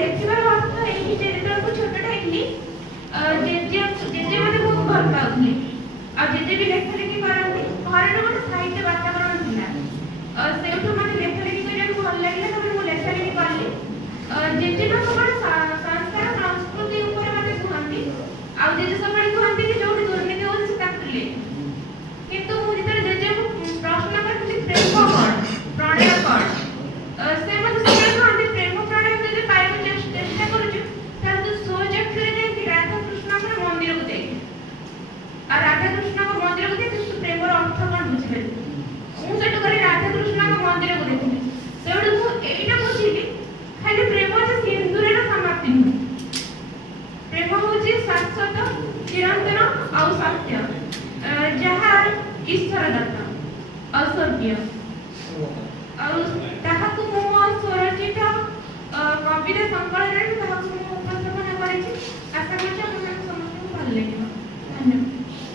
ଲେଖିବାର ଅର୍ଥ ଏଇଠି ଯେ ଯେତେବେଳେ ମୁଁ ଛୋଟଟା ହେଇଥିଲି ଜେଜେ ମୋତେ ବହୁତ ଭଲ ପାଉଥିଲେ ଆଉ ଜେଜେ ବି ଲେଖା ଲେଖି କରନ୍ତି। ଘରର ଗୋଟେ ସାହିତ୍ୟ ବାତାବରଣ ଥିଲା। ସେଇଠୁ ମୋତେ ଲେଖା ଲେଖି କରିବାକୁ ଭଲ ଲାଗିଲା। ତାପରେ ମୁଁ ଲେଖା ଲେଖି କଲି। ଜେଜେମା ସବୁବେଳେ ସଂସ୍କାର ସଂସ୍କୃତି ଉପରେ ମୋତେ କୁହନ୍ତି ଆଉ ଜେଜେ ସବୁବେଳେ କୁହନ୍ତି କି ଯୋଉଠି ଦୁର୍ନୀତି ହଉଛି ସେ ତାକୁ ଲେଖ। କିନ୍ତୁ ମୁଁ ଯେତେବେଳେ ଜେଜେକୁ ପ୍ରଶ୍ନ କରିଥିଲି ପ୍ରେମ କଣ ପ୍ରଣୟ କଣ, ସେ ମୋତେ ସବୁବେଳେ କୁହନ୍ତି ପ୍ରେମ ପ୍ରଣୟ ଯଦି ପାଇବାକୁ ଚେଷ୍ଟା କରୁଛୁ ତାହେଲେ ତୁ ସ୍ୱଚକ୍ଷୁରେ ଯାଇକି ରାଧାକୃଷ୍ଣଙ୍କର ମନ୍ଦିରକୁ ଦେଖ ଆଉ ରାଧାକୃଷ୍ଣଙ୍କ ମନ୍ଦିରକୁ ଦେଖି ତୁ ପ୍ରେମର ଅର୍ଥ କଣ ବୁଝିପାରିବୁ। ମୁଁ ସେଠୁ କରି ରାଧାକୃଷ୍ଣଙ୍କ ମନ୍ଦିରକୁ ଦେଖିଲି। ସେଠୁ ମୁଁ ଏଇଟା ବୁଝିଲି ଖାଲି ପ୍ରେମ ଯେ ସିନ୍ଦୁରର ସମାପ୍ତି ନୁହେଁ। ପ୍ରେମ ହେଉଛି ଶାଶ୍ୱତ ଚିରନ୍ତନ ଆଉ ସତ୍ୟ, ଯାହା ଈଶ୍ୱର ଦତ୍ତ ଅସ୍ୱର୍ଗୀୟ। ଆଉ ତାହାକୁ ମୁଁ ମୋ ସ୍ୱରଚିତ କବିତା ସଂକଳନରେ ତାହାକୁ ମୁଁ ଉପସ୍ଥାପନ କରିଛି। ଆଶା କରୁଛି ଆପଣମାନଙ୍କୁ ସମସ୍ତଙ୍କୁ ଭଲ ଲାଗିବ।